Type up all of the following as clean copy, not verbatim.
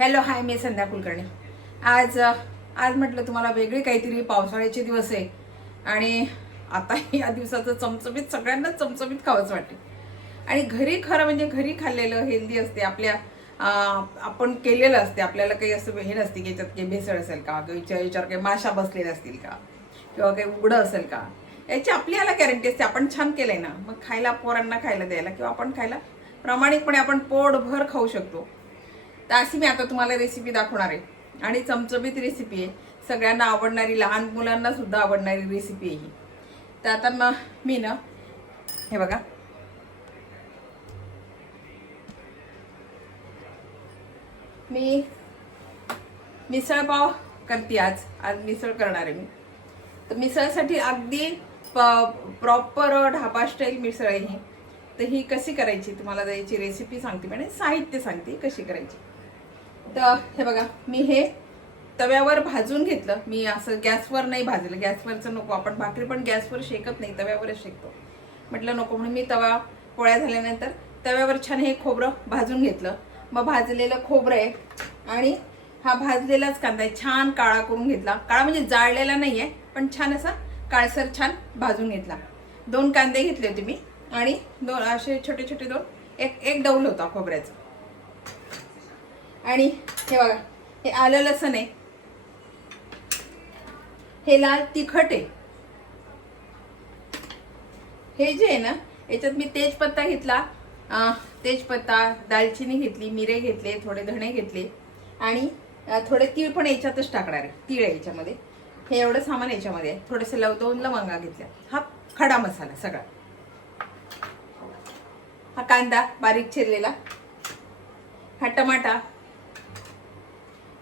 Hello hi, मी संध्या कुलकर्णी। आज म्हटलं तुम्हाला वेगळी काहीतरी पावसाळ्याचे दिवस आहे आणि आता या दिवसाचं चमचमीत सगळ्यांना चमचमीत खावंच वाटते। आणि घरी खरं म्हणजे घरी खाल्लेलं हेल्दी असते, आपल्या आपण केलेलं असते। आपल्याला काही असं हे नसते की याच्यात काही भेसळ असेल का, याच्यावर काही माशा बसलेल्या असतील का, किंवा काही उघडं असेल का, याची आपल्याला गॅरंटी असते। आपण छान केलंय ना, मग खायला पोरांना खायला द्यायला किंवा आपण खायला प्रामाणिकपणे आपण पोटभर खाऊ शकतो। तर अशी मी आता तुम्हाला रेसिपी दाखवणार आहे आणि चमचमीत रेसिपी आहे, सगळ्यांना आवडणारी, लहान मुलांना सुद्धा आवडणारी रेसिपी आहे ही। तर आता मी ना हे बघा, मी मिसळ पाव करते। आज मिसळ करणार आहे मी। तर मिसळसाठी अगदी प्रॉपर ढाबा स्टाईल मिसळ आहे ही। तर ही कशी करायची तुम्हाला याची रेसिपी सांगते, म्हणजे साहित्य सांगते कशी करायची। तर हे बघा, मी हे तव्यावर भाजून घेतलं। मी असं गॅसवर नाही भाजलं, गॅसवरचं नको, आपण भाकरी पण गॅसवर शेकत नाही, तव्यावरच शेकतो। म्हटलं नको म्हणून मी तवा पोळ्या झाल्यानंतर तव्यावर छान हे खोबरं भाजून घेतलं। मग भाजलेलं खोबरं आहे आणि हा भाजलेलाच कांदा आहे, छान काळा करून घेतला। काळा म्हणजे जाळलेला नाहीये, पण छान असा काळसर छान भाजून घेतला। 2 कांदे घेतले होते मी आणि 2 असे छोटे छोटे 2, एक डौल होता खोबऱ्याचा। आणि हे बघा, हे आलं लसूण आहे, हे लाल तिखट आहे, हे जे आहे ना याच्यात मी तेजपत्ता घेतला, तेजपत्ता, दालचिनी घेतली, मिरे घेतले, थोडे धणे घेतले आणि थोडे तीळ पण याच्यातच टाकणार आहे। तीळ आहे याच्यामध्ये, हे एवढं सामान याच्यामध्ये आहे। थोडेसे 2 लवंगा घेतल्या। हा खडा मसाला सगळा, हा कांदा बारीक चिरलेला, हा टमाटा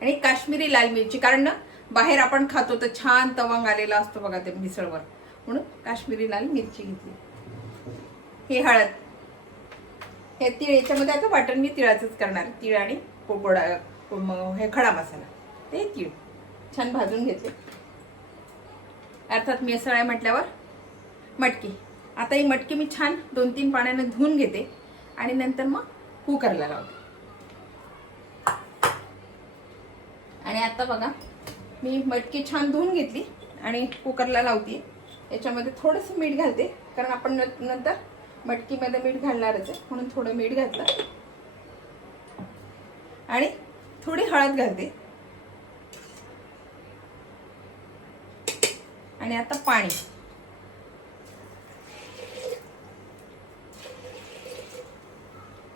आणि काश्मीरी लाल मिरची। कारण ना बाहेर आपण खातो तर छान तवंग आलेला असतो बघा ते मिसळवर, म्हणून काश्मीरी लाल मिरची घेतली। हे हळद, हे तीळ, याच्यामध्ये आता वाटण मी तिळाचंच करणार। तीळ आणि गोडा, हे खडा मसाला, ते तीळ छान भाजून घेतले। अर्थात मिसळ आहे म्हटल्यावर मटकी। आता ही मटकी मी छान 2-3 पाण्याने धुवून घेते आणि नंतर मग कुकरला लावते। आणि आता बघा, मी मटकी छान धुवून घेतली आणि कुकरला लावते। याच्यामध्ये थोडंसं मीठ घालते, कारण आपण नंतर मटकीमध्ये मीठ घालणारच आहे, म्हणून थोडं मीठ घातलं आणि थोडी हळद घालते। आणि आता पाणी,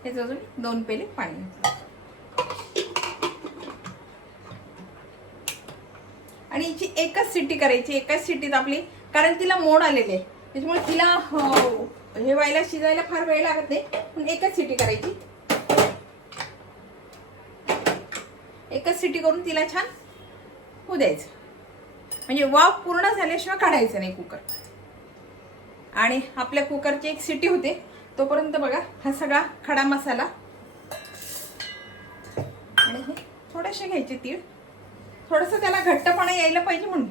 हे जवळ 2 पेले पाणी घातलं। आणि हिची एकच सिटी करायची, एकाच सिटीत आपली, कारण तिला मोड आलेली आहे, त्याच्यामुळे तिला हे व्हायला, शिजायला फार वेळ लागत नाही, पण एकच सिटी करायची। एकच सिटी करून तिला छान होऊ द्यायचं, म्हणजे वाफ पूर्ण झाल्याशिवाय काढायचं नाही कुकर। आणि आपल्या कुकरची एक सिटी होते तोपर्यंत बघा, हा सगळा खडा मसाला आणि हे थोडेसे घ्यायचे तीळ, थोडंसं त्याला घट्टपणा यायला पाहिजे म्हणून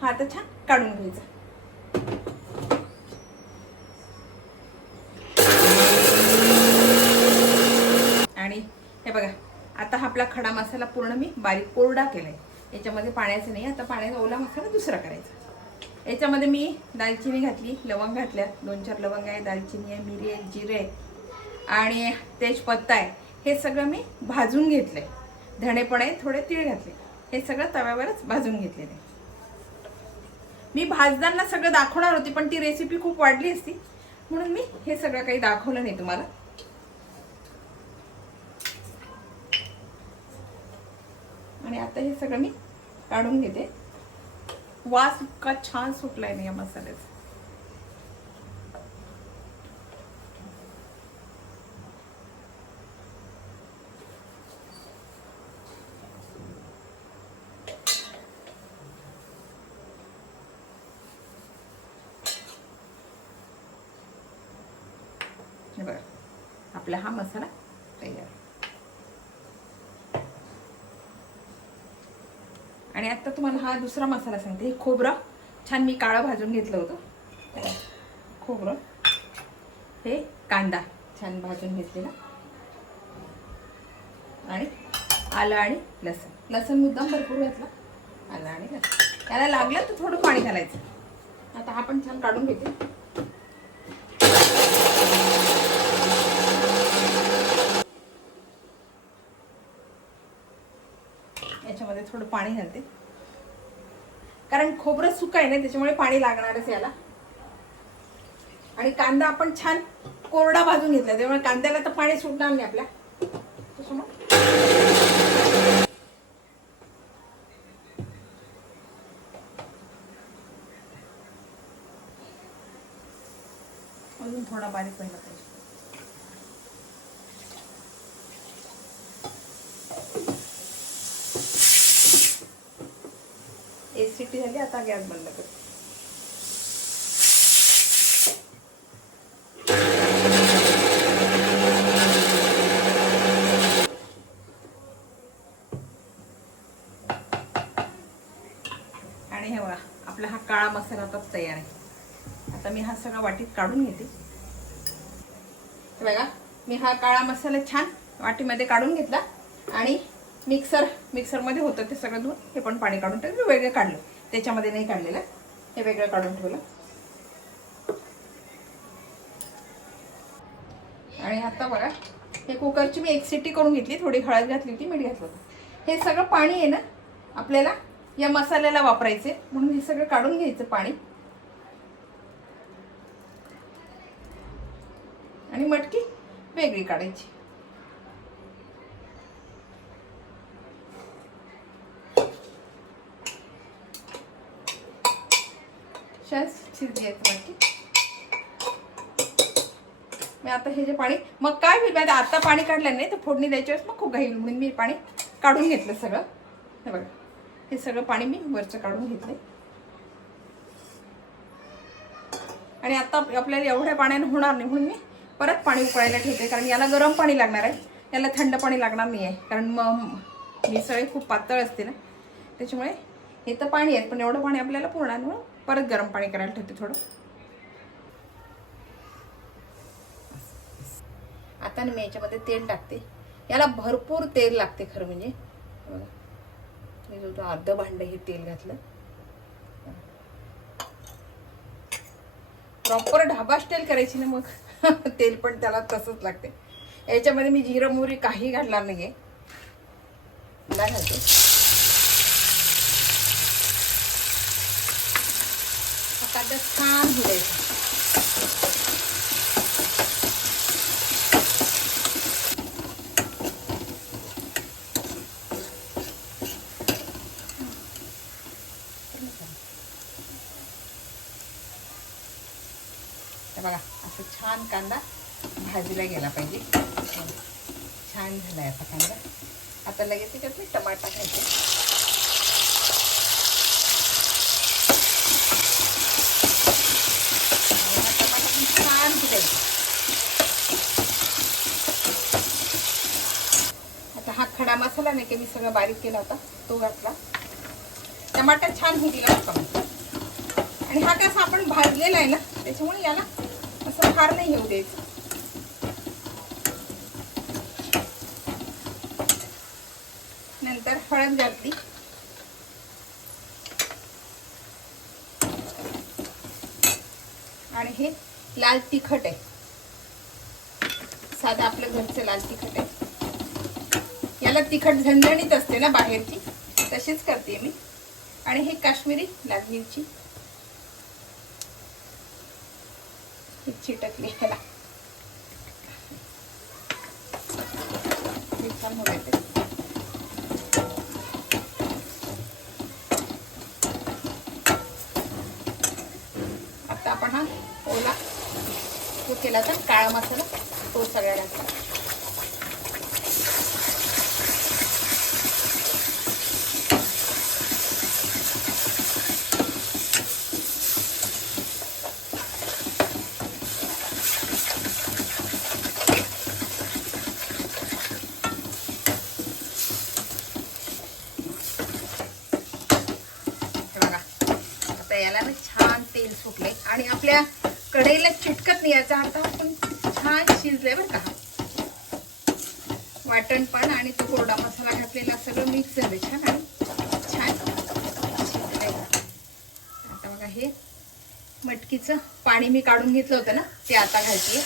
हा आता छान काढून घ्यायचा। आणि हे बघा, आता हा आपला खडा मसाला पूर्ण मी बारीक कोरडा केलाय, याच्यामध्ये पाण्याचं नाही। आता पाण्याचा ओला मसाला दुसरा करायचा। याच्यामध्ये मी दालचिनी घातली, लवंग घातल्या, 2-4 लवंग आहे, दालचिनी आहे, मिरी आहे, जिरे आहे आणि तेजपत्ता आहे। हे सगळं मी भाजून घेतलंय, धणे पण आहे, थोडे तीळ घातले, हे सगळं तव्यावरच भाजून घेतलेलं आहे। मी भाजताना सगळं दाखवणार होती, पण ती रेसिपी खूप वाढली असती, म्हणून मी हे सगळं काही दाखवलं नाही तुम्हाला। आणि आता हे सगळं मी काढून घेते। वास इतका छान सुटलाय ना या मसाल्याचा। हे बघा, आपला हा मसाला तयार। आणि आता तुम्हाला हा दुसरा मसाला सांगते। हे खोबरं छान मी काळं भाजून घेतलं होतं, खोबरं, हे कांदा छान भाजून घेतलेला, आणि आलं आणि लसूण. लसूण मुद्दाम भरपूर घातला. आलं आणि लसूण. त्याला लागलं तर थोडं पाणी घालायचं. आता हा पण छान काढून घेते. याच्यामध्ये थोडं पाणी घालते, कारण खोबरं सुकं आहे ना, त्याच्यामुळे पाणी लागणारच याला. आणि कांदा आपण छान कोरडा भाजून घेतला, त्यामुळे कांद्याला तर पाणी सुटणार नाही आपल्या. अजून थोडा बारीक व्हायला पाहिजे. एक शिट्टी झाली, आता गॅस बंद कर. आणि हे बघा, आपला हा काळा मसाला आता तयार आहे. आता मी हा सगळा वाटीत काढून घेते. बघा, मी हा काळा मसाला छान वाटीमध्ये काढून घेतला आणि मिक्सरमध्ये होतं ते सगळं धुवून हे पण पाणी काढून ठेवलं. वेगळं काढलं, त्याच्यामध्ये नाही काढलेलं, हे वेगळं काढून ठेवलं. आणि आता बघा, हे कुकरची मी एक शिट्टी करून घेतली, थोडी हळद घातली होती, मीठ घातलं होतं. हे सगळं पाणी आहे ना, आपल्याला या मसाल्याला वापरायचे, म्हणून हे सगळं काढून घ्यायचं पाणी. आणि मटकी वेगळी काढायची. शिजली आहे मटकी. मी आता हे जे पाणी, मग काय होईल, आता पाणी काढलं नाही तर फोडणी द्यायच्या वेळेस मग खूप घाई, म्हणून मी पाणी काढून घेतलं सगळं. हे बघा, हे सगळं पाणी मी वरचं काढून घेतलंय. आणि आता आपल्याला एवढ्या पाण्याने होणार नाही, म्हणून मी परत पाणी उकळायला ठेवते, कारण याला गरम पाणी लागणार आहे, याला थंड पाणी लागणार नाही आहे, कारण मग मिसळ खूप पातळ असते ना, त्याच्यामुळे हे तर पाणी आहे, पण एवढं पाणी आपल्याला पुरणार नाही, म्हणून परत गरम पाणी करायला ठेवते थोडं. आता मी याच्यामध्ये तेल टाकते. याला भरपूर तेल लागते खरं म्हणजे. मी जो अर्ध भांड हे तेल घातलं. प्रॉपर ढाबा स्टाईल करायची ना, मग तेल पण त्याला तसंच लागते. याच्यामध्ये मी जिरं मोहरी काही घालणार नाहीये, घालते. आता छान भुजायचं. बघा, असं छान कांदा भाजीला गेला पाहिजे. छान झालाय आता कांदा. आता लगेच त्याच्यात मी टमाटा घालते. टमाटा पण छान भुजायचा. आता हा खडा मसाला नाही की मी सगळं बारीक केला होता, तो घातला. टमाटा छान भुजला होता. आणि हा कसा आपण भाजलेला आहे ना, त्याच्यामुळे याला असं फार नाही येऊ द्यायचं. नंतर हळद घातली. आणि हे लाल तिखट आहे, साधं आपलं घरचं लाल तिखट आहे. याला तिखट झणझणीत असते ना बाहेरची, तशीच करते मी. आणि हे काश्मीरी लाल मिरची चिटकली ह्याला. छान होते. आता आपण हा ओला जो केला तर काळा मसाला तो सगळ्या घातला. याला ना छान तेल सुटले आणि आपल्या कढईला चिटकत नाही, याचा अर्थ आपण छान शिजले बरं का. वाटण पण आणि तो कोरडा मसाला घातलेला सगळं मिक्स झालं छान आणि छान शिजलंय. आता बघा हे मटकीचं पाणी मी काढून घेतलं होतं ना ते आता घालते.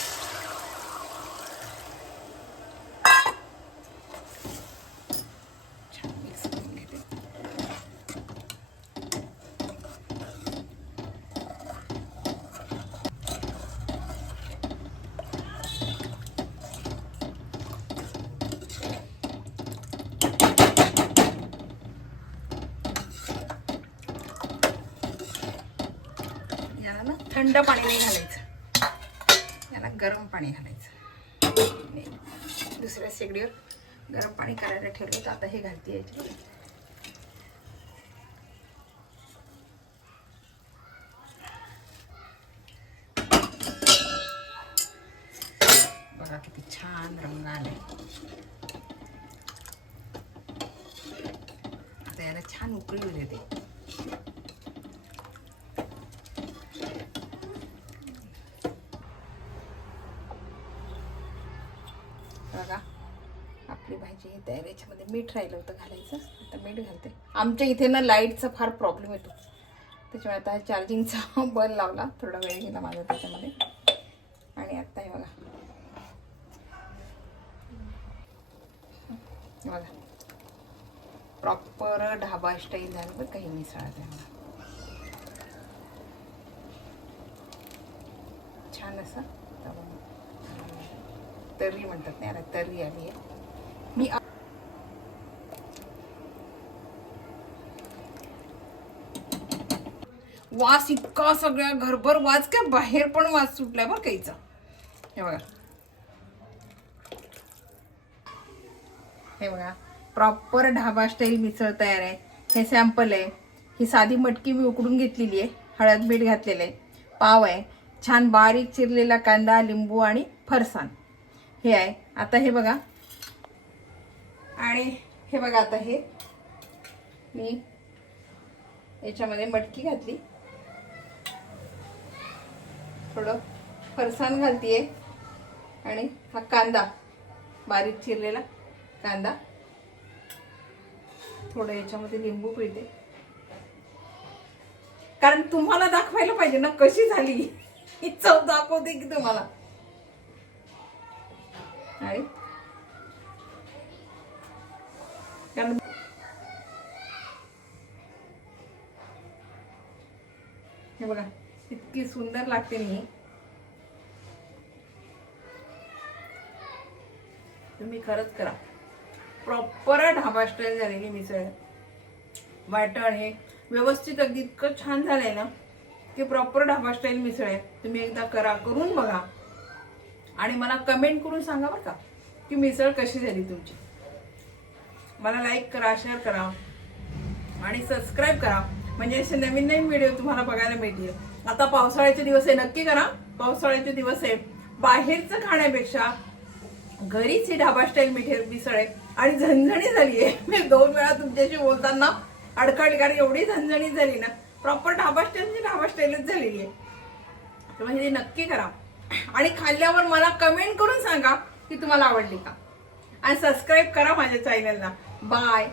छान मिक्स करून घेते. याला ना थंड पाणी नाही घालायचं, याला गरम पाणी घालायचं. दुसऱ्या शेगडीवर गरम पाणी करायला ठेवलं तर आता हे घालते याच्यावर. बघा किती छान रंग आलाय. आता याला छान उकळी येऊ देते. बघा आपली भाजी ही तयार. याच्यामध्ये मीठ राहिलं होतं घालायचं, आता मीठ घालते. आमच्या इथे ना लाईटचा फार प्रॉब्लेम येतो, त्याच्यामुळे आता चार्जिंगचा बल्ब लावला, थोडा वेळ गेला माझा त्याच्यामध्ये. आणि आता हे बघा बघा प्रॉपर ढाबा स्टाईल झालं बरं काही मिसळ. छान असं तर्री म्हणतात नाही, आता तर्री आली आहे. मी वास इतका सगळ्या घरभर वास, काय बाहेर पण वास सुटलाय बरं काहीचा. हे बघा हे बघा प्रॉपर ढाबा स्टाईल मिसळ तयार आहे. हे सॅम्पल आहे. ही साधी मटकी मी उकडून घेतलेली आहे, हळद मीठ घातलेलं आहे. पाव आहे, छान बारीक चिरलेला कांदा, लिंबू आणि फरसाण हे आहे. आता हे बघा, आणि हे बघा आता हे मी याच्यामध्ये मटकी घातली, थोडं फरसाण घालतीये आणि हा कांदा बारीक चिरलेला कांदा, थोडं याच्यामध्ये लिंबू पिळते, कारण तुम्हाला दाखवायला पाहिजे ना कशी झाली ही चव, दाखवते की तुम्हाला. आणि कारण हे बघा इतकी सुंदर लागते मी. तुम्ही खरंच करा. प्रॉपर ढाबा स्टाईल झालेली मिसळ. वाटण हे व्यवस्थित अगदी इतकं छान झालंय ना की प्रॉपर ढाबा स्टाईल मिसळ आहे. तुम्ही एकदा करून बघा आणि मला कमेंट करून सांगा बरं का की मिसळ कशी झाली तुमची. मला लाईक करा, शेअर करा आणि सबस्क्राईब करा, म्हणजे असे नवीन नवीन व्हिडिओ तुम्हाला बघायला मिळतील. आता पावसाळ्याचे दिवस आहे, नक्की करा. पावसाळ्याचे दिवस आहे, बाहेरचं खाण्यापेक्षा घरीच ही ढाबा स्टाईल मिसळ आहे आणि झणझणी झाली आहे. मी 2 वेळा तुमच्याशी बोलताना अडकळली, कारण एवढी झणझणी झाली ना, प्रॉपर ढाबा स्टाईलच झालेली आहे. तर म्हणजे ते नक्की करा आणि खाल्ल्यावर मला कमेंट करून सांगा की तुम्हाला आवडली का, आणि सबस्क्राईब करा माझ्या चॅनलला. बाय.